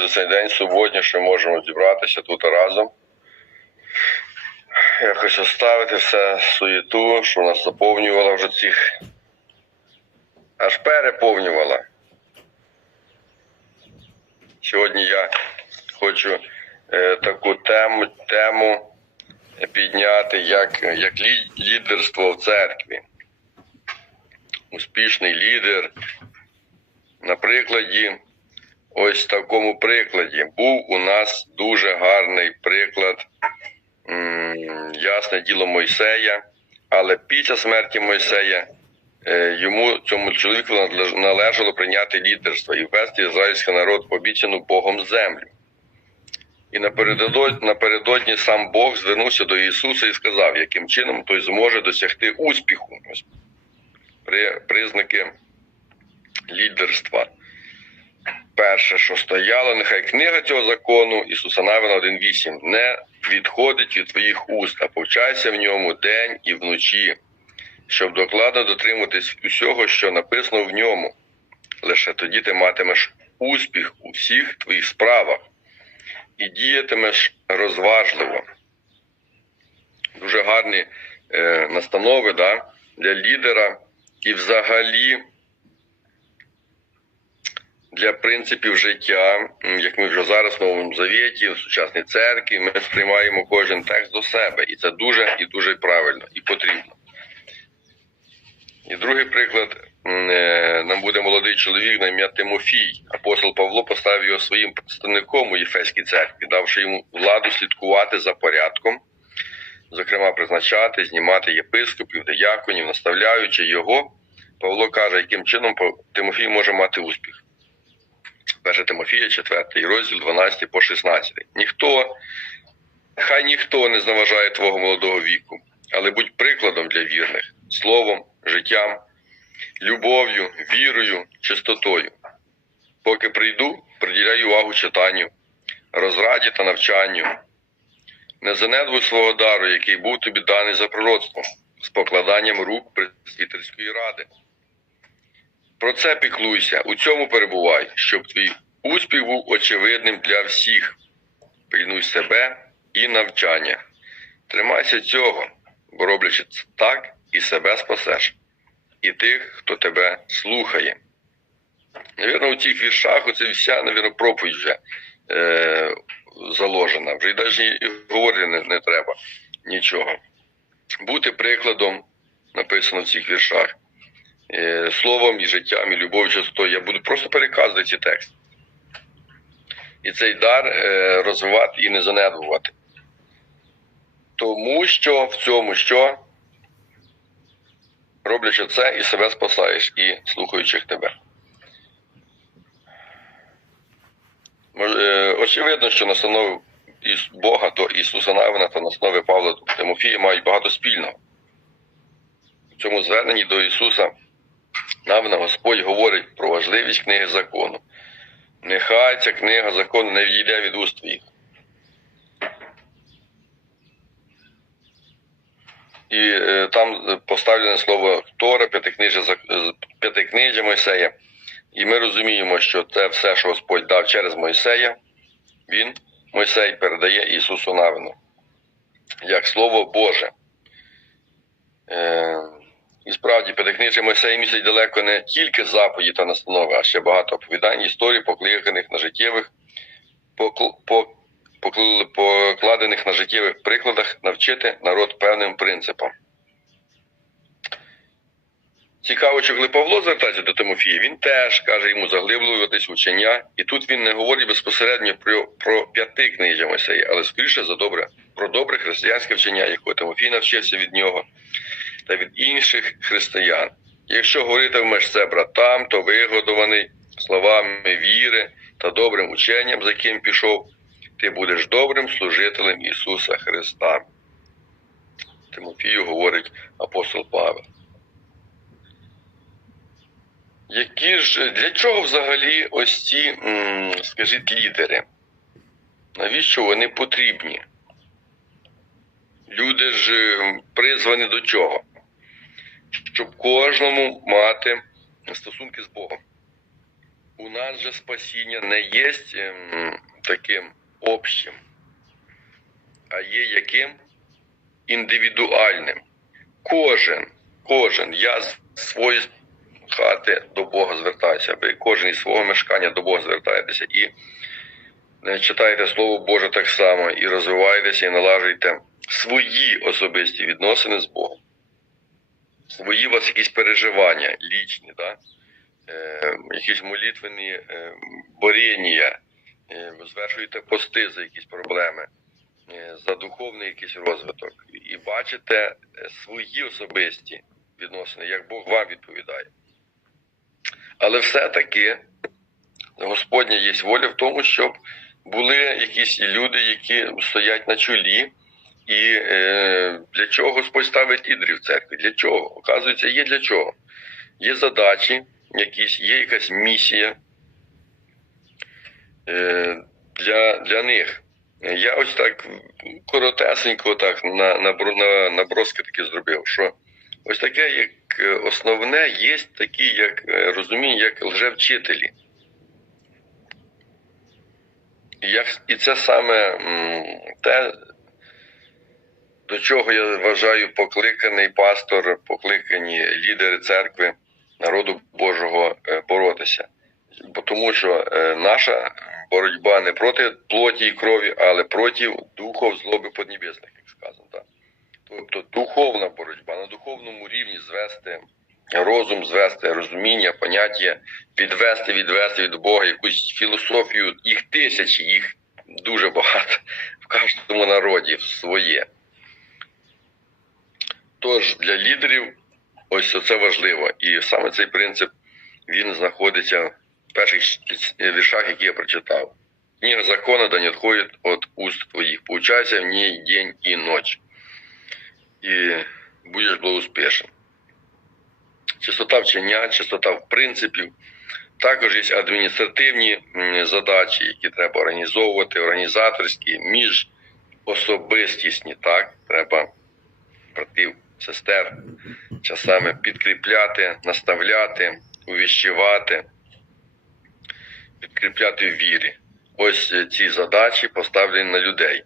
за цей день суботній, що можемо зібратися тут разом. Якось оставити все суєту, що нас заповнювала вже цих. Аж переповнювала. Сьогодні я хочу е, таку тему, тему підняти, як, як лі- лідерство в церкві. Успішний лідер. На прикладі, ось такому прикладі, був у нас дуже гарний приклад, ясне діло Мойсея, але після смерті Мойсея е, йому, цьому чоловіку належало прийняти лідерство і ввести ізраїльський народ в обіцяну Богом землю. І напередодні, напередодні сам Бог звернувся до Ісуса і сказав, яким чином той зможе досягти успіху. При, признаки лідерства. Перше, що стояло, нехай книга цього закону Ісуса Навина 1.8 не відходить від твоїх уст, а повчайся в ньому день і вночі, щоб докладно дотримуватись усього, що написано в ньому. Лише тоді ти матимеш успіх у всіх твоїх справах і діятимеш розважливо. Дуже гарні е, настанови да, для лідера і взагалі для принципів життя, як ми вже зараз в Новому Завіті, в сучасній церкві, ми сприймаємо кожен текст до себе. І це дуже і дуже правильно і потрібно. І другий приклад е, нам буде молодий чоловік на ім'я Тимофій. Апостол Павло поставив його своїм представником у Єфеській церкві, давши йому владу слідкувати за порядком, зокрема, призначати, знімати єпископів, дияконів, наставляючи його. Павло каже, яким чином Тимофій може мати успіх. 1 Тимофія, 4 розділ, 12 по 16. Ніхто, хай ніхто не зневажає твого молодого віку, але будь прикладом для вірних, словом, життям, любов'ю, вірою, чистотою. Поки прийду, приділяй увагу читанню, розраді та навчанню. Не занедбуй свого дару, який був тобі даний за пророцтвом, з покладанням рук пресвітерської ради. Про це піклуйся, у цьому перебувай, щоб твій успіх був очевидним для всіх. Пильнуй себе і навчання. Тримайся цього, бо роблячи це так, і себе спасеш, і тих, хто тебе слухає. Навірно, у цих віршах оце вся, навірно, проповідь вже е, заложена. Вже й навіть говорити не, не треба нічого. Бути прикладом написано в цих віршах словом і життям, і любов'ю частотою. Я буду просто переказувати ці тексти. І цей дар е, розвивати і не занедбувати. Тому що в цьому що, роблячи це, і себе спасаєш, і слухаючих тебе. Е, Очевидно, що настанови Бога до Ісуса Навина та настанови Павла Тимофія мають багато спільного. В цьому зверненні до Ісуса Навина Господь говорить про важливість книги закону. Нехай ця книга закону не відійде від уст твоїх. І е, там е, поставлене слово Тора, п'ятикнижжя, п'ятикнижжя Мойсея. І ми розуміємо, що це все, що Господь дав через Мойсея, він, Мойсей, передає Ісусу Навину як Слово Боже. Е, і справді, п'ятикнижжя Мойсея містить далеко не тільки заповіді та настанови, а ще багато оповідань, історій, покликаних на життєвих, покл, покладених на життєвих прикладах навчити народ певним принципам. Цікаво, що коли Павло звертається до Тимофія, він теж каже йому заглиблюватись учення, і тут він не говорить безпосередньо про, про п'яти книжжя Мойсея, але скоріше за добре про добре християнське вчення, якого Тимофій навчився від нього та від інших християн. Якщо говоритимеш це братам, то вигодований словами віри та добрим ученням, за яким пішов, ти будеш добрим служителем Ісуса Христа. Тимофію говорить апостол Павел. Які ж для чого взагалі ось ці, скажіть, лідери? Навіщо вони потрібні? Люди ж призвані до чого? Щоб кожному мати стосунки з Богом. у нас же спасіння не є ем, таким общим, а є яким індивідуальним. Кожен, кожен, я з своєї хати до Бога звертаюся, ви кожен із свого мешкання до Бога звертаєтеся і е, читаєте Слово Боже так само, і розвиваєтеся, і налажуєте свої особисті відносини з Богом. Свої у вас якісь переживання лічні, да? е, якісь молитвені е, боріння, е, звершуєте пости за якісь проблеми, е, за духовний якийсь розвиток, і бачите е, свої особисті відносини, як Бог вам відповідає. Але все-таки Господня є воля в тому, щоб були якісь люди, які стоять на чолі. І е, для чого Господь ставить лідерів в церкві? Для чого? Оказується, є для чого. Є задачі, якісь, є якась місія е, для, для них. Я ось так коротесенько так на, на, на, наброски такі зробив, що ось таке, як е, основне, є такі, як е, розуміння, як лжевчителі. Як, і це саме те, до чого я вважаю покликаний пастор, покликані лідери церкви, народу Божого е, боротися. Бо тому що е, наша боротьба не проти плоті і крові, але проти духов злоби поднебесних, як сказано. Так? Тобто духовна боротьба на духовному рівні звести розум, звести розуміння, поняття, підвести, відвести від Бога якусь філософію, їх тисячі, їх дуже багато в кожному народі в своє. Тож для лідерів ось це важливо. І саме цей принцип він знаходиться в перших віршах, які я прочитав. Книга закона да не відходить від уст твоїх. Получайся в ній день і ніч. І будеш благоуспішен. Чистота вчення, чистота в принципів. Також є адміністративні задачі, які треба організовувати, організаторські, міжособистісні. Так, треба братів, сестер часами підкріпляти, наставляти, увіщувати, підкріпляти в вірі. Ось ці задачі поставлені на людей.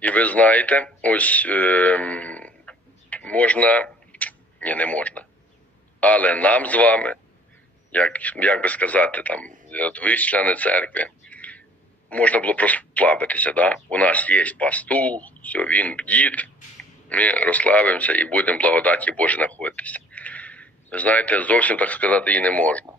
І ви знаєте, ось е, можна, ні, не можна. Але нам з вами, як як би сказати, там, ви члени церкви, можна було прослабитися. Да? У нас є пастух, все, він бдіт, ми розслабимося і будемо благодаті Божій знаходитися. Ви знаєте, зовсім так сказати і не можна.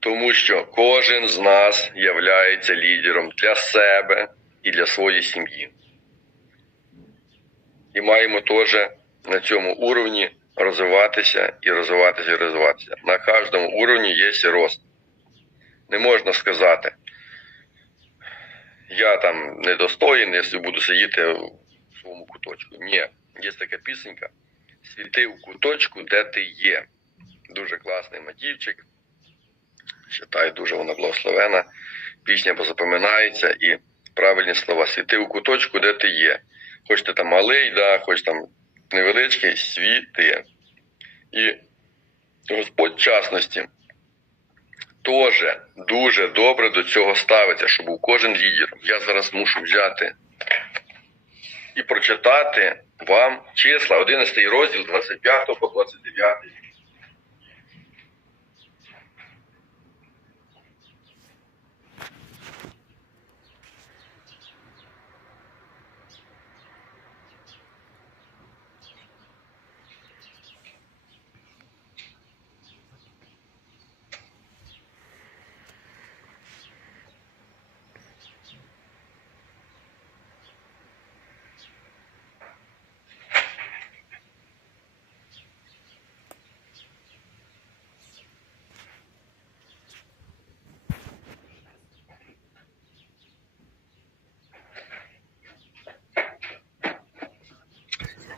Тому що кожен з нас являється лідером для себе і для своєї сім'ї. І маємо теж на цьому уровні розвиватися і розвиватися і розвиватися. На кожному уровні є рост. Не можна сказати, я там недостоїн, якщо буду сидіти в своєму куточку. Ні, є така пісенька. Світи в куточку, де ти є. Дуже класний мотивчик. Читаю, дуже вона благословена. Пісня позапоминається і правильні слова. Світи у куточку, де ти є. Хоч ти там малий, да, хоч там невеличкий, світи. І Господь частності теж дуже добре до цього ставиться, щоб був кожен лідер. Я зараз мушу взяти і прочитати вам числа 11 розділ 25 по 29.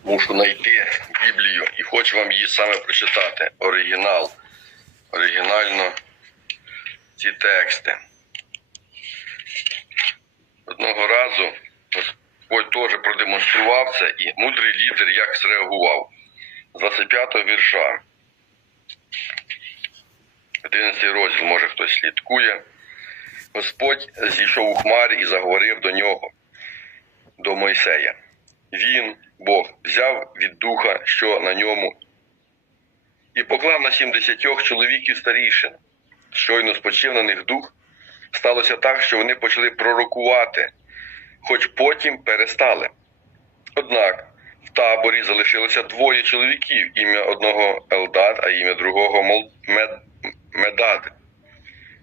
Мушу знайти Біблію і хочу вам її саме прочитати. Оригінал. Оригінально ці тексти. Одного разу Господь теж продемонстрував це і мудрий лідер як зреагував. З 25 го вірша. 11 розділ, може хтось слідкує. Господь зійшов у хмарі і заговорив до нього, до Мойсея. Він, Бог, взяв від духа, що на ньому, і поклав на 70 чоловіків старішин. Щойно спочив на них дух, сталося так, що вони почали пророкувати, хоч потім перестали. Однак в таборі залишилося двоє чоловіків, ім'я одного Елдад, а ім'я другого Мед... Медад.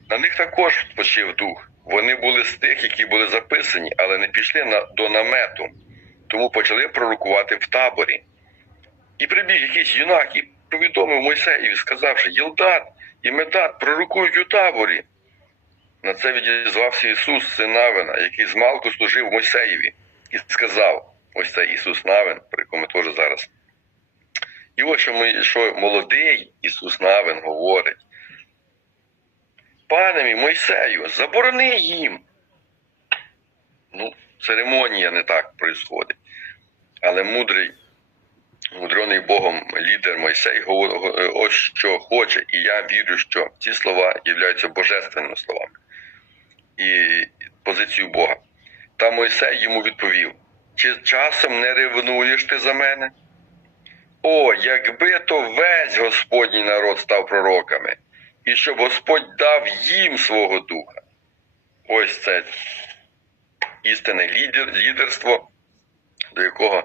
На них також спочив дух. Вони були з тих, які були записані, але не пішли на... до намету, тому почали пророкувати в таборі. І прибіг якийсь юнак і повідомив Мойсеєві, сказавши, Єлдад і Медад пророкують у таборі. На це відізвався Ісус, син Навина, який змалку служив Мойсеєві, і сказав: ось це Ісус Навин, про якого ми теж зараз. І ось що, ми, що молодий Ісус Навин говорить. Пане мій Мойсею, заборони їм. Ну, церемонія не так происходить. Але мудрий, мудрений Богом лідер Мойсей ось що хоче, і я вірю, що ці слова являються божественними словами і позицію Бога. Та Мойсей йому відповів: чи часом не ревнуєш ти за мене? О, якби то весь Господній народ став пророками, і щоб Господь дав їм свого духа. Ось це істинне лідер, лідерство, до якого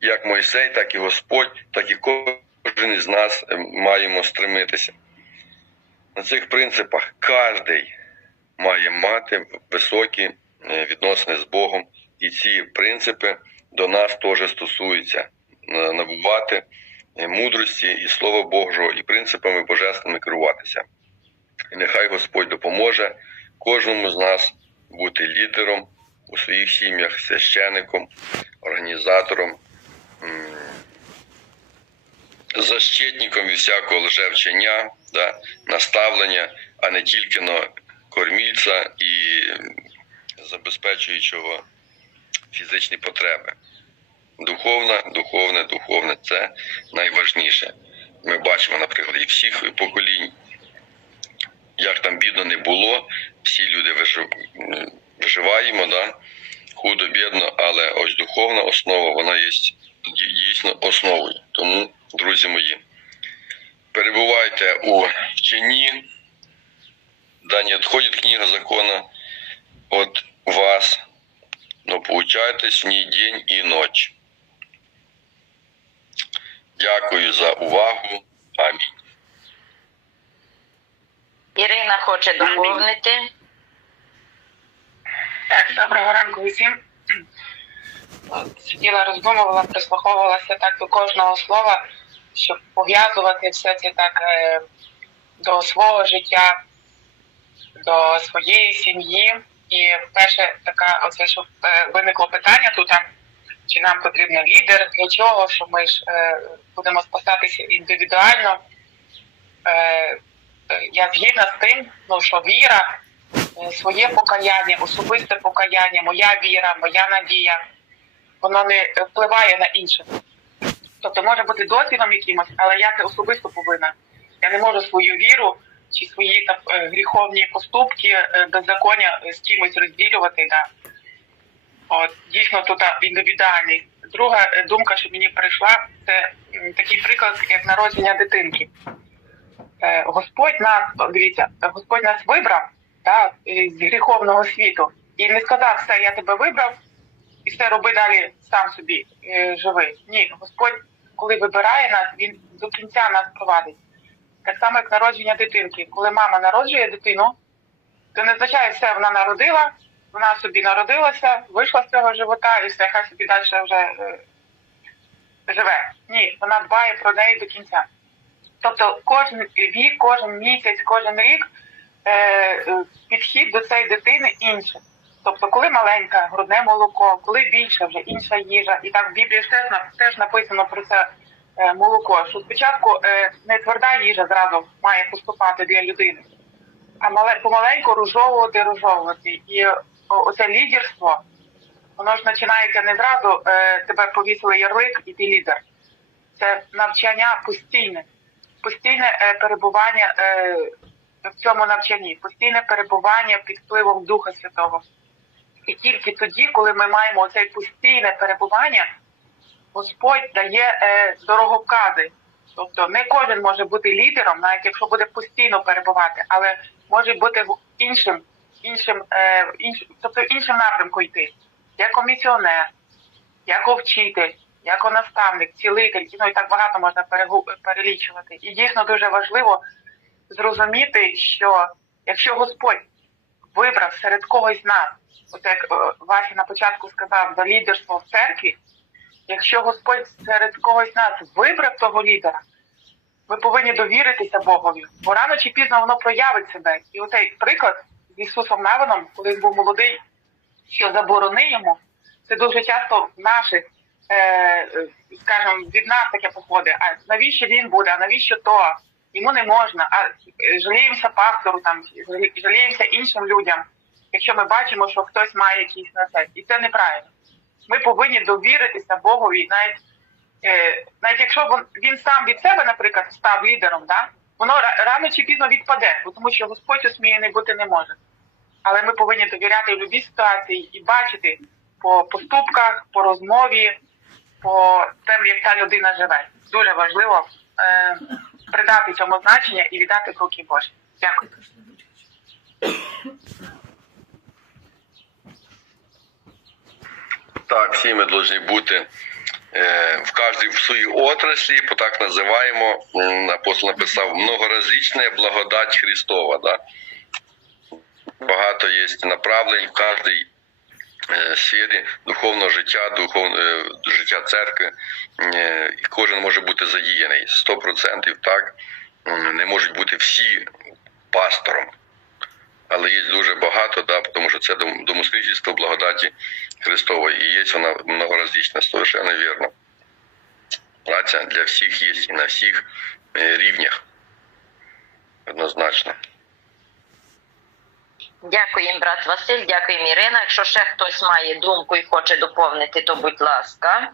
як Мойсей, так і Господь, так і кожен із нас е, маємо стремитися. На цих принципах кожен має мати високі е, відносини з Богом, і ці принципи до нас теж стосуються Е, набувати мудрості і Слова Божого, і принципами божественними керуватися. І нехай Господь допоможе кожному з нас бути лідером у своїх сім'ях, священником, організатором, защитником від всякого лжевчення, да, наставлення, а не тільки на кормільця і забезпечуючого фізичні потреби. Духовне, духовне, духовне це найважніше. Ми бачимо, наприклад, і всіх поколінь, як там бідно не було, всі люди виживаємо, да? худо, бідно, але ось духовна основа, вона є дійсно основою. Тому, друзі мої, перебувайте у вченні, да не відходить книга закона от вас, но поучайтесь в ній день і ніч. Дякую за увагу. Амінь. Ірина хоче доповнити. Так, доброго ранку усім. Сиділа, роздумувала, прислуховувалася так до кожного слова, щоб пов'язувати все це так е, до свого життя, до своєї сім'ї. І перше така, оце що е, виникло питання тут, чи нам потрібен лідер, для чого, що ми ж е, будемо спасатися індивідуально. Я згідна з тим, ну, що віра своє покаяння, особисте покаяння, моя віра, моя надія, воно не впливає на інших. Тобто може бути досвідом якимось, але я це особисто повинна. Я не можу свою віру чи свої там, е, гріховні поступки, е, беззаконня з чимось розділювати. Да. От, дійсно, тут а, індивідуальність. Друга е, думка, що мені прийшла, це такий приклад, як народження дитинки. Е, Господь нас, дивіться, Господь нас вибрав та, е, з гріховного світу і не сказав, все, я тебе вибрав, і все роби далі сам собі е, живи. Ні, Господь, коли вибирає нас, він до кінця нас провадить. Так само, як народження дитинки. Коли мама народжує дитину, то не означає, все, вона народила, вона собі народилася, вийшла з цього живота і все, хай собі далі вже е, живе. Ні, вона дбає про неї до кінця. Тобто кожен вік, кожен місяць, кожен рік підхід до цієї дитини інший. Тобто, коли маленька, грудне молоко, коли більше вже інша їжа, і так в Біблії теж, теж написано про це е, молоко, що спочатку е, не тверда їжа зразу має поступати для людини, а мале, помаленьку розжовувати, розжовувати. І оце лідерство, воно ж починається не зразу, е, тебе повісили ярлик і ти лідер. Це навчання постійне, постійне е, перебування е, в цьому навчанні, постійне перебування під впливом Духа Святого. І тільки тоді, коли ми маємо цей постійне перебування, Господь дає е, дороговкази. Тобто не кожен може бути лідером, навіть якщо буде постійно перебувати, але може бути іншим, іншим, е, інш, тобто іншим напрямку йти, як комісіонер, як вчитель, як наставник, цілитель, ну і так багато можна перелічувати. І дійсно дуже важливо зрозуміти, що якщо Господь вибрав серед когось з нас, от як е, Вася на початку сказав, за лідерство в церкві, якщо Господь серед когось з нас вибрав того лідера, ви повинні довіритися Богові, бо рано чи пізно воно проявить себе. І оцей приклад з Ісусом Навином, коли він був молодий, що заборони йому, це дуже часто наших, е, е, скажімо, від нас таке походить. А навіщо він буде? А навіщо то? Йому не можна. А жаліємося пастору, там жаліємося іншим людям, якщо ми бачимо, що хтось має якийсь це. І це неправильно. Ми повинні довіритися Богові, навіть е, навіть якщо він, сам від себе, наприклад, став лідером, да, воно ра- рано чи пізно відпаде, тому що Господь усміяний бути не може. Але ми повинні довіряти в будь-якій ситуації і бачити по поступках, по розмові, по тому, як та людина живе. Дуже важливо е, придати цьому значення і віддати в руки Божі. Дякую. Так, всі ми повинні бути е, в кожній в своїй отраслі, по так називаємо, апостол написав, многоразлична благодать Христова. Да? Багато є направлень в кожній сфері духовного життя, духовного е, життя церкви, е, і кожен може бути задіяний. 100% так. Не можуть бути всі пастором. Але є дуже багато, да, тому що це домослідство благодаті Христової. І є вона многоразлична, совершенно вірно. Праця для всіх є і на всіх е, рівнях. Однозначно. Дякуємо, брат Василь, Дякую, Ірина. Якщо ще хтось має думку і хоче доповнити, то будь ласка.